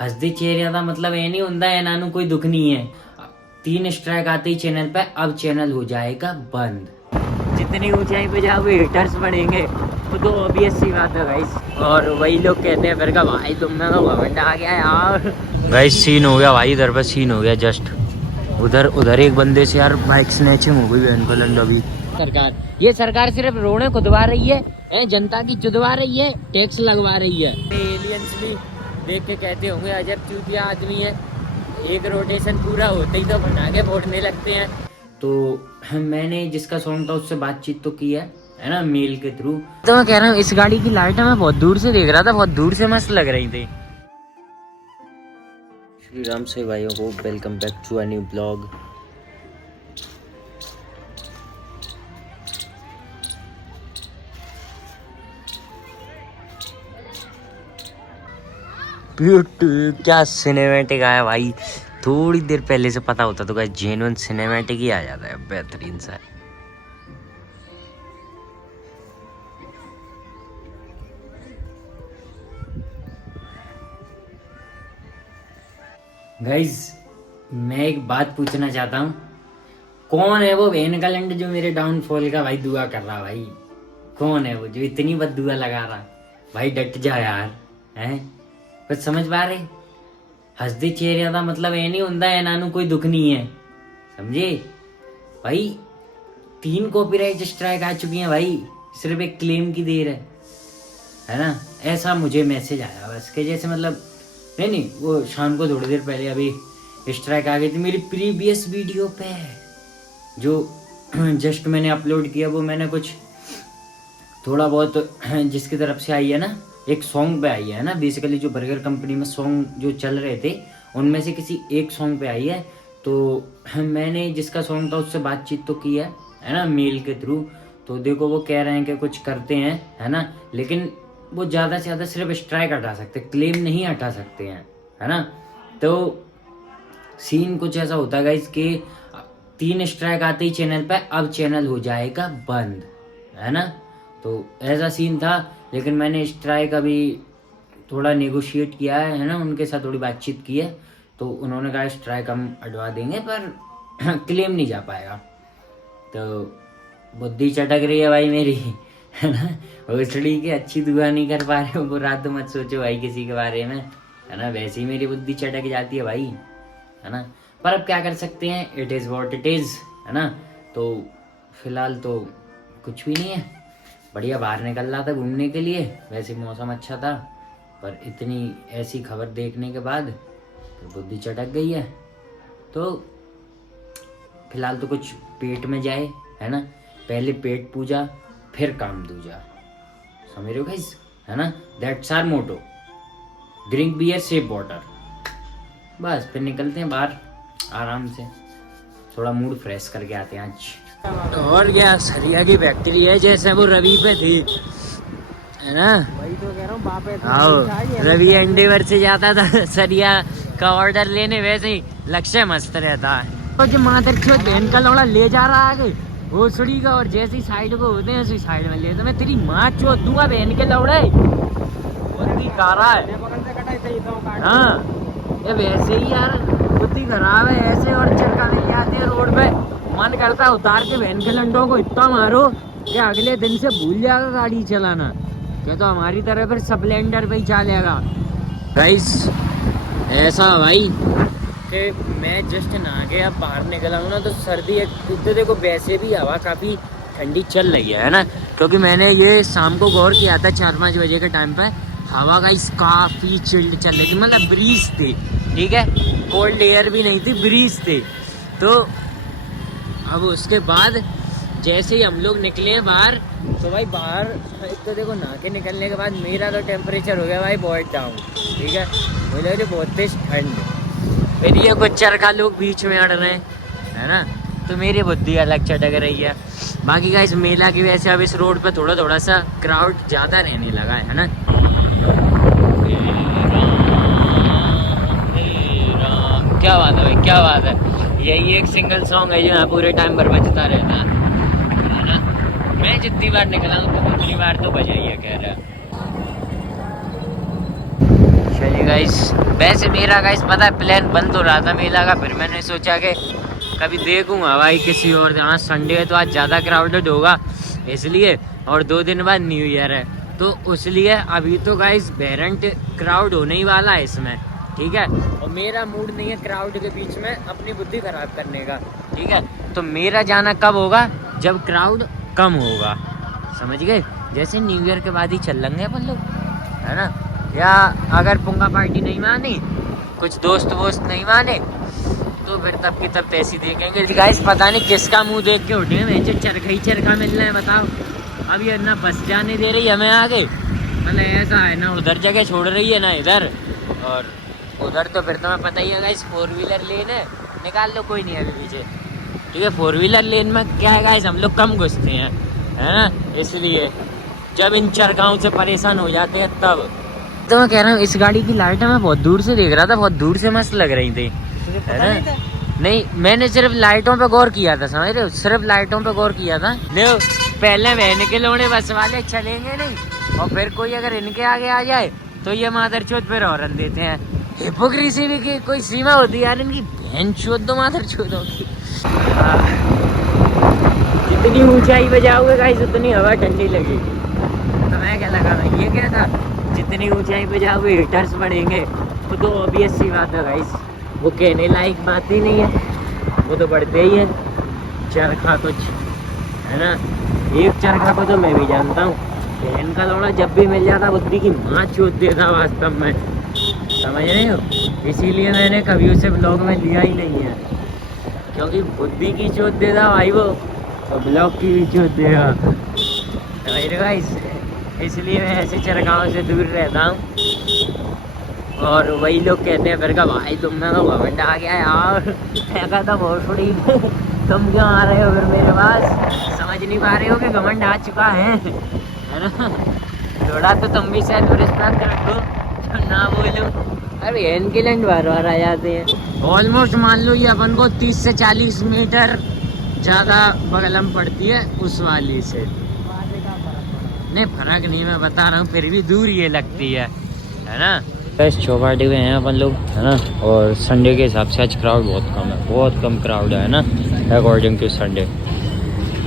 हसदे चेहरे का मतलब ये नहीं होता है ना कोई दुख नहीं है। 3 स्ट्राइक आते ही चैनल पे अब चैनल हो जाएगा बंद। जितनी ऊंचाई पे जाओगे हिटर्स बढ़ेंगे, वो तो ऑब्वियस सी बात है गाइस। और वही लोग कहते हैं फिर का भाई तुम में तो घमंड आ गया यार। गाइस सीन हो गया भाई, इधर पर सीन हो गया जस्ट उधर एक बंदे से यार बाइक स्नैचिंग हो गई बहन को लंडो भी। ये सरकार सिर्फ रोडें खुदवा रही है, जनता की चुदवा रही है, टैक्स लगवा रही है। एलियंस भी देख के कहते होंगे अजब चूतिया आदमी है, एक रोटेशन पूरा होते ही तो बना के फोड़ने लगते हैं। तो मैंने जिसका सॉन्ग था उससे बातचीत तो की है ना, मेल के थ्रू। तो मैं कह रहा हूँ इस गाड़ी की लाइटें मैं बहुत दूर से देख रहा था, बहुत दूर से मस्त लग रही थी। श्री राम से भाइयों को welcome back to a new blog. क्या सिनेमैटिक आया भाई, थोड़ी देर पहले से पता होता तो क्या जेन्युइन सिनेमैटिक ही आ जाता है, बेहतरीन सा। गाइज मैं एक बात पूछना चाहता हूँ, कौन है वो वेन कलंड जो मेरे डाउनफॉल का भाई दुआ कर रहा? भाई कौन है वो जो इतनी बद दुआ लगा रहा? भाई डट जा यार, हैं कुछ समझ पा रहे? हसदे चेहरे का मतलब ये नहीं होता है ना कोई दुख नहीं है, समझे भाई। 3 कॉपीराइट स्ट्राइक आ चुकी हैं भाई, सिर्फ एक क्लेम की देर है ना। ऐसा मुझे मैसेज आया बस के जैसे, मतलब नहीं वो शाम को थोड़ी देर पहले अभी स्ट्राइक आ गई थी मेरी प्रीवियस वीडियो पे जो जस्ट मैंने अपलोड किया। वो मैंने कुछ थोड़ा बहुत जिसकी तरफ से आई है ना, एक सॉन्ग पे आई है ना, बेसिकली जो बर्गर कंपनी में सॉन्ग जो चल रहे थे उनमें से किसी एक सॉन्ग पे आई है। तो मैंने जिसका सॉन्ग था उससे बातचीत तो की है ना, मेल के थ्रू। तो देखो वो कह रहे हैं कि कुछ करते हैं है ना, लेकिन वो ज़्यादा से ज़्यादा सिर्फ स्ट्राइक हटा सकते, क्लेम नहीं हटा सकते हैं, है ना। तो सीन कुछ ऐसा होता है गाइस कि 3 स्ट्राइक आते ही चैनल पे अब चैनल हो जाएगा बंद, है ना। तो ऐसा सीन था, लेकिन मैंने स्ट्राइक अभी थोड़ा नेगोशिएट किया है ना, उनके साथ थोड़ी बातचीत की है। तो उन्होंने कहा स्ट्राइक हम हटवा देंगे पर क्लेम नहीं जा पाएगा। तो बुद्धि चटक रही है भाई मेरी, है ना। भोसड़ी की अच्छी दुआ नहीं कर पा रहे हो, बुरा तो मत सोचो भाई किसी के बारे में, है ना। वैसे ही मेरी बुद्धि चटक जाती है भाई, है ना। पर अब क्या कर सकते हैं, it is what it is, है ना। तो फिलहाल तो कुछ भी नहीं है, बढ़िया बाहर निकल रहा था घूमने के लिए, वैसे मौसम अच्छा था। पर इतनी ऐसी खबर देखने के बाद तो बुद्धि चटक गई है। तो फिलहाल तो कुछ पेट में जाए, है ना, पहले पेट पूजा फिर काम दूजा, समझ रहे हो गाइस, है ना। That's our motto, drink beer save water. बस फिर निकलते हैं बाहर आराम से, थोड़ा मूड फ्रेश करके आते हैं आज। और क्या सरिया की फैक्ट्री है जैसे वो रवि पे थी, है ना। वही तो कह रहा हूँ, बाप आओ रवि एंडेवर से जाता था सरिया का ऑर्डर लेने, वैसे ही लक्ष्य मस्त रहता है। तो जो मादरचोद बहन का लौड़ा ले जा रहा आगे वो सुड़ी का, और जैसे ही साइड को होते हैं उसी साइड में ले, तो मैं तेरी माँ चोद दूंगा बहन के लौड़े, बुद्धि कारा है। हाँ ये वैसे ही यार बुद्धि खराब है ऐसे, और चरका नहीं जाती है रोड पे, मन करता है उतार के बहन के लंडों को इतना मारो कि अगले दिन से भूल जाएगा गाड़ी चलाना। क्या तो हमारी तरह फिर स्प्लेंडर पे ही चलेगा गाइस। ऐसा भाई कि मैं जस्ट नहा के अब बाहर निकला हूँ ना, तो सर्दी है तो देखो, वैसे भी हवा काफ़ी ठंडी चल रही है ना, क्योंकि मैंने ये शाम को गौर किया था 4-5 बजे के टाइम पे, हवा गाइस काफ़ी चिल्ड चल रही थी, मतलब ब्रीज थी, ठीक है, कोल्ड एयर भी नहीं थी, ब्रीज थी। तो अब उसके बाद जैसे ही हम लोग निकले बाहर, तो भाई बाहर एक तो देखो नहा के निकलने के बाद मेरा तो टेम्परेचर हो गया भाई बहुत डाउन, ठीक है, मुझे लग रही बहुत तेज ठंड। फिर ये कुछ चरखा लोग बीच में अड़ रहे हैं, है ना, तो मेरी बुद्धि अलग चटक रही है। बाकी का इस मेला की वजह से अब इस रोड पे थोड़ा थोड़ा सा क्राउड ज़्यादा रहने लगा है ना। क्या बात है भाई, क्या बात है। यही एक सिंगल सॉन्ग है जो यहाँ पूरे टाइम पर बजता रहता है ना। मैं जितनी बार निकला हूँ तो उतनी बार तो बजा ही है, कह रहा चलिए गाइस, वैसे मेरा गाइस पता है प्लान बन तो रहा था मेला का, फिर मैंने सोचा कि कभी देखूंगा भाई किसी और दिन। आज संडे है तो आज ज़्यादा क्राउडेड होगा इसलिए, और 2 दिन बाद न्यू ईयर है तो उसलिए अभी तो गाइस बेरेंट क्राउड होने ही वाला है इसमें, ठीक है। और मेरा मूड नहीं है क्राउड के बीच में अपनी बुद्धि खराब करने का, ठीक है। तो मेरा जाना कब होगा, जब क्राउड कम होगा, समझ गए। जैसे न्यू ईयर के बाद ही चल लेंगे अपन लोग, है ना। या अगर पुंगा पार्टी नहीं मानी, कुछ दोस्त वोस्त नहीं माने, तो फिर तब की तब पैसे देखेंगे। गाइस पता नहीं किसका मुंह देख के उठे हैं, चरखा ही चरखा मिल रहा है बताओ। अब ये ना बस जाने दे रही है हमें आगे, मतलब ऐसा है ना, उधर जगह छोड़ रही है ना इधर, और उधर तो फिर तुम्हें पता ही है गाइस 4 व्हीलर लेन है, निकाल लो कोई नहीं अभी पीछे, ठीक है। 4 व्हीलर लेन में क्या है गाइस, हम लोग कम घुसते हैं, है ना, इसलिए जब इन चरखाओं से परेशान हो जाते हैं तब। तो मैं कह रहा हूँ इस गाड़ी की लाइटें मैं बहुत दूर से देख रहा था, बहुत दूर से मस्त लग रही थी, है ना। नहीं मैंने सिर्फ लाइटों पे गौर किया था, समझ रहे हो, सिर्फ लाइटों पे गौर किया था। देखो पहले बहन के लोड़े बस वाले चलेंगे नहीं, और फिर कोई अगर इनके आगे आ जाए तो ये मादर चौथ पे हॉर्न देते हैं। हिपोक्रेसी भी की कोई सीमा होती है यार इनकी, बहन चौथ दो मादर चौथ होगी। जितनी ऊंचाई पे जाओगे गाइस उतनी हवा ठंडी लगेगी। तो मैं क्या लगा था, ये क्या था, जितनी ऊंचाई पे जाओगे हीटर्स बढ़ेंगे, वो तो ऑब्वियस सी बात है गाइस, वो कहने लायक बात ही नहीं है, वो तो बढ़ते ही है। चरखा कुछ है ना, एक चरखा को तो मैं भी जानता हूँ, बहन का लौड़ा जब भी मिल जाता बुद्धि की माँ चोट देता वास्तव में, समझ रहे हो। इसीलिए मैंने कभी उसे ब्लॉग में लिया ही नहीं है, क्योंकि बुद्धि की चोट देता भाई वो, तो ब्लॉग की भी चोट देगा, समझ रहे गाइस। इसलिए मैं ऐसे चरखाओं से दूर रहता हूँ। और वही लोग कहते हैं फिर का भाई तुम में तो घमंड आ गया यार, मैं कहता बहुत थोड़ी तुम क्यों आ रहे हो फिर मेरे पास, समझ नहीं पा रहे हो कि घमंड आ चुका है ना। थोड़ा तो तुम भी शायद रिस्पेक्ट रखो, ना बोलो। अरे इनके लैंड बार बार आ जाते हैं। ऑलमोस्ट मान लो ये अपन को 30 से 40 मीटर ज़्यादा बगलम पड़ती है उस वाली से, नहीं फर्क नहीं मैं बता रहा हूँ, फिर भी दूर ये लगती है ना। बस चौपाटी में हैं अपन लोग, है ना, और संडे के हिसाब से आज क्राउड बहुत कम है, बहुत कम क्राउड है ना, अकॉर्डिंग टू संडे।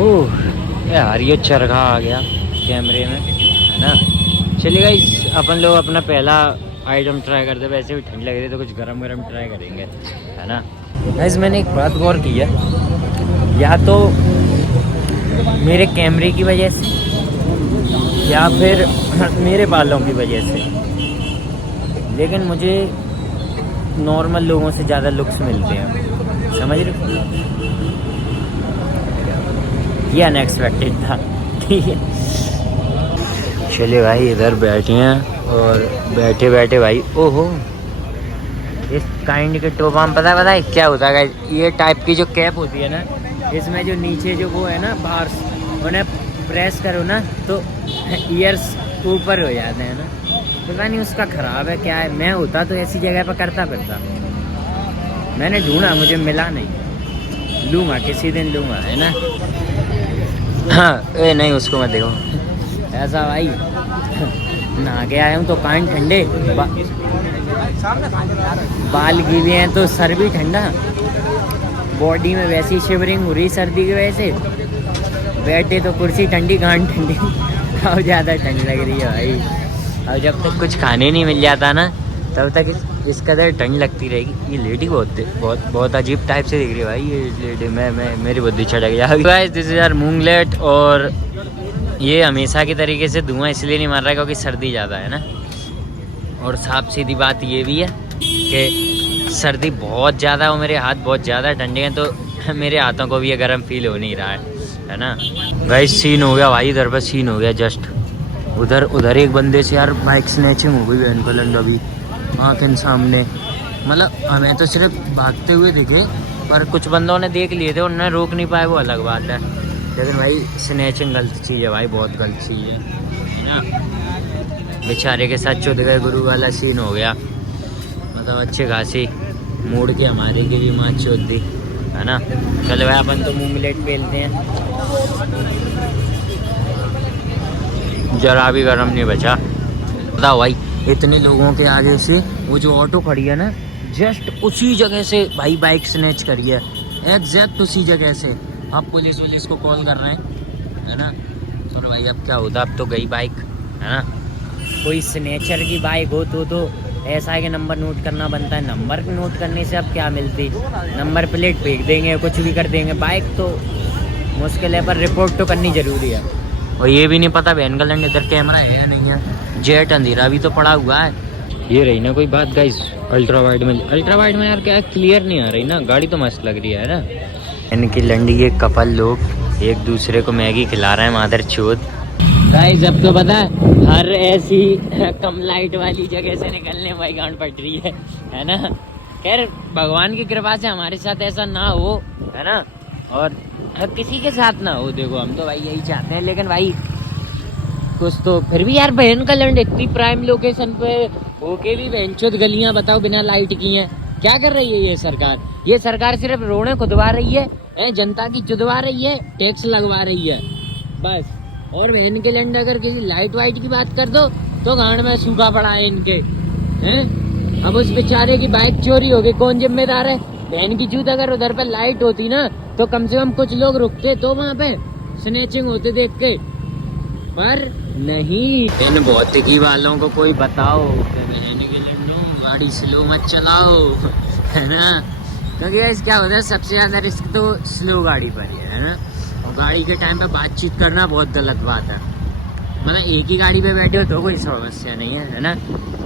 ओह यार ये चरखा आ गया कैमरे में, है ना। चलिए गाइस अपन लोग अपना पहला आइटम ट्राई करते, वैसे भी ठंड लग रही है तो कुछ गरम गरम ट्राई करेंगे, है ना। गाइस मैंने एक बात गौर की है, या तो मेरे कैमरे की वजह से या फिर मेरे बालों की वजह से, लेकिन मुझे नॉर्मल लोगों से ज़्यादा लुक्स मिलते हैं, समझ रहे हो। ये अनएक्सपेक्टेड था, ठीक है। चलिए भाई इधर बैठे हैं, और बैठे बैठे भाई ओहो इस काइंड के टोपा में पता है क्या होता है, ये टाइप की जो कैप होती है ना, इसमें जो नीचे जो वो है ना बार्स, उन्हें प्रेस करो ना तो ईयर्स ऊपर हो जाते हैं ना, पता नहीं उसका ख़राब है क्या है। मैं होता तो ऐसी जगह पर करता फिरता, मैंने ढूंढा मुझे मिला नहीं, लूँगा किसी दिन लूँगा, है ना। हाँ ए नहीं उसको मत देखो ऐसा भाई, नहा के आया हूँ तो कान ठंडे, बाल गीले हैं तो सर भी ठंडा, बॉडी में वैसी शिवरिंग हो रही सर्दी की वजह से, बैठे तो कुर्सी ठंडी कान ठंडी, अब ज़्यादा ठंड लग रही है भाई। अब जब तक कुछ खाने नहीं मिल जाता ना तब तक इस कदर ठंड लगती रहेगी। ये लेडी बहुत अजीब टाइप से दिख रही है भाई ये लेडी, मैं मेरी बुद्धि छटक जाएगी। गाइस दिस इज आवर मूंगलेट, और ये हमेशा की तरीके से धुआं इसलिए नहीं मार रहा है क्योंकि सर्दी ज़्यादा है ना, और साफ सीधी बात ये भी है कि सर्दी बहुत ज़्यादा और मेरे हाथ बहुत ज़्यादा ठंडे हैं, तो मेरे हाथों को भी ये गर्म फील हो नहीं रहा है ना। गाइस सीन हो गया भाई, इधर पर सीन हो गया जस्ट, उधर एक बंदे से यार बाइक स्नैचिंग हो गई बहन को लंड अभी आँखें सामने, मतलब हमें तो सिर्फ भागते हुए दिखे, पर कुछ बंदों ने देख लिए थे, उन्होंने रोक नहीं पाए, वो अलग बात है। लेकिन भाई स्नैचिंग गलत चीज़ है भाई, बहुत गलत चीज़ है ना। बेचारे के साथ चुद गए गुरु वाला सीन हो गया, मतलब अच्छे खासी मूड के हमारे की भी माँ चोद दी, है ना। चलो भाई अपन तो मूंगलेट पेलते हैं, जरा भी गर्म नहीं बचा। बताओ भाई इतने लोगों के आगे से वो जो ऑटो खड़ी है ना, जस्ट उसी जगह से भाई बाइक स्नैच करी है, एग्जैक्ट उसी जगह से। अब पुलिस को कॉल कर रहे हैं, है ना। सुनो भाई अब क्या होता, अब तो गई बाइक, है ना। कोई स्नेचर की बाइक हो तो ऐसा है कि नंबर नोट करना बनता है। नंबर नोट करने से अब क्या मिलती, नंबर प्लेट फेंक देंगे, कुछ भी कर देंगे। बाइक तो मुश्किल है, पर रिपोर्ट तो करनी जरूरी है। और ये भी नहीं पता बहन का लंड इधर कैमरा है या नहीं है, जेट अंधेरा भी तो पड़ा हुआ है। ये रही ना कोई बात गाइस, अल्ट्रा वाइड में यार क्या क्लियर नहीं आ रही ना, गाड़ी तो मस्त लग रही है ना। इनकी लंडी ये कपल लोग एक दूसरे को मैगी खिला रहे हैं, मादर चोद। गाइस अब तो पता है हर ऐसी कम लाइट वाली जगह से निकलने भाई गांड पड़ रही है ना। खैर भगवान की कृपा से हमारे साथ ऐसा ना हो, है ना, और किसी के साथ ना हो। देखो हम तो भाई यही चाहते हैं, लेकिन भाई कुछ तो फिर भी यार बहन का लंड इतनी प्राइम लोकेशन पे होके भी बहनचोद गलियां बताओ बिना लाइट की हैं। क्या कर रही है ये सरकार? ये सरकार सिर्फ रोडें खुदवा रही है, जनता की चुदवा रही है, टैक्स लगवा रही है बस। और बहन के लंड अगर किसी लाइट वाइट की बात कर दो तो गांड में सूखा पड़ा है इनके, हैं। अब उस बेचारे की बाइक चोरी हो गई, कौन जिम्मेदार है? बहन की चूत अगर उधर पे लाइट होती ना तो कम से कम कुछ लोग रुकते तो वहाँ पे स्नैचिंग होते देख के, पर नहीं। इन भौतिकी वालों को कोई बताओ बहन के लंडों गाड़ी स्लो मत चलाओ, है ना, क्योंकि क्या होता है सबसे ज्यादा रिस्क तो स्लो गाड़ी पर है ना। और गाड़ी के टाइम पे बातचीत करना बहुत गलत बात है। मतलब एक ही गाड़ी पे बैठे हो तो कोई समस्या नहीं है ना,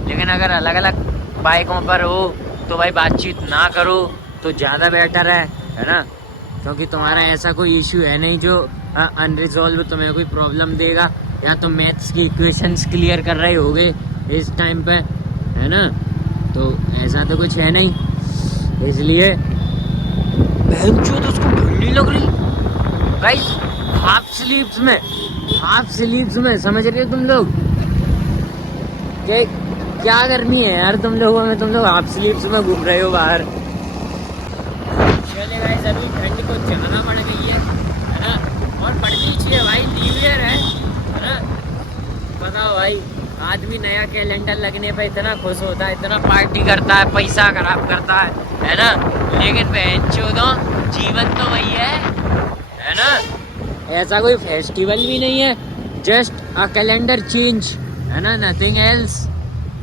लेकिन अगर अलग अलग बाइकों पर हो तो भाई बातचीत ना करो तो ज़्यादा बेटर है ना, क्योंकि तुम्हारा ऐसा कोई इशू है नहीं जो अनरिजॉल्व तुम्हें कोई प्रॉब्लम देगा, या तो मैथ्स की इक्वेशंस क्लियर कर रहे होगे इस टाइम पे, है ना। तो ऐसा तो कुछ है नहीं, इसलिए बहनचोद उसको ठंडी लग रही गाइस, हाफ स्लीव्स में समझ रहे हो तुम लोग क्या गर्मी है यार तुम लोगों में, तुम लोग हाफ स्लीव्स में घूम रहे हो बाहर। चले गाइस अभी ठंड को ज़्यादा बढ़ गई है ना, और बढ़नी चाहिए भाई, न्यू ईयर है ना। बताओ भाई आदमी नया कैलेंडर लगने पे इतना खुश होता है, इतना पार्टी करता है, पैसा खराब करता है ना, लेकिन बहनचोदों जीवन तो वही है ना। ऐसा कोई फेस्टिवल भी नहीं है, जस्ट अ कैलेंडर चेंज, है ना, नथिंग एल्स।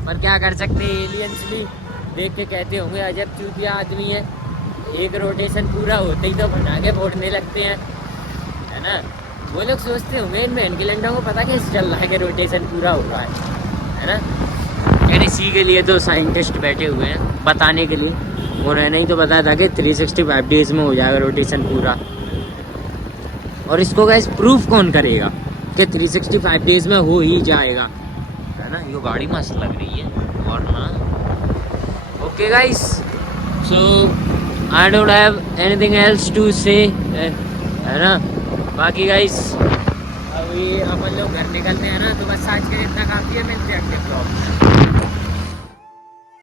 पर क्या कर सकते हैं, एलियंस भी देख के कहते होंगे अजब चूतिया आदमी है, एक रोटेशन पूरा होते ही तो बना के फोड़ने लगते हैं, है ना। वो लोग सोचते होंगे इन बहन के लंडों को पता कैसे चल रहा है कि रोटेशन पूरा हो रहा है ना। यार इसी के लिए तो साइंटिस्ट बैठे हुए हैं बताने के लिए, उन्होंने नहीं तो बताया था कि 365 डेज में हो जाएगा रोटेशन पूरा। और इसको गाइस प्रूफ कौन करेगा कि 365 डेज में हो ही जाएगा, है ना। ये गाड़ी मस्त लग रही है और ना। Okay guys, so I don't have anything else to say, है ना। बाकी गाइस अभी अपन लोग घर निकलते हैं ना, तो बस आज के लिए इतना काफ़ी है, मिलते हैं अगले ब्लॉग में।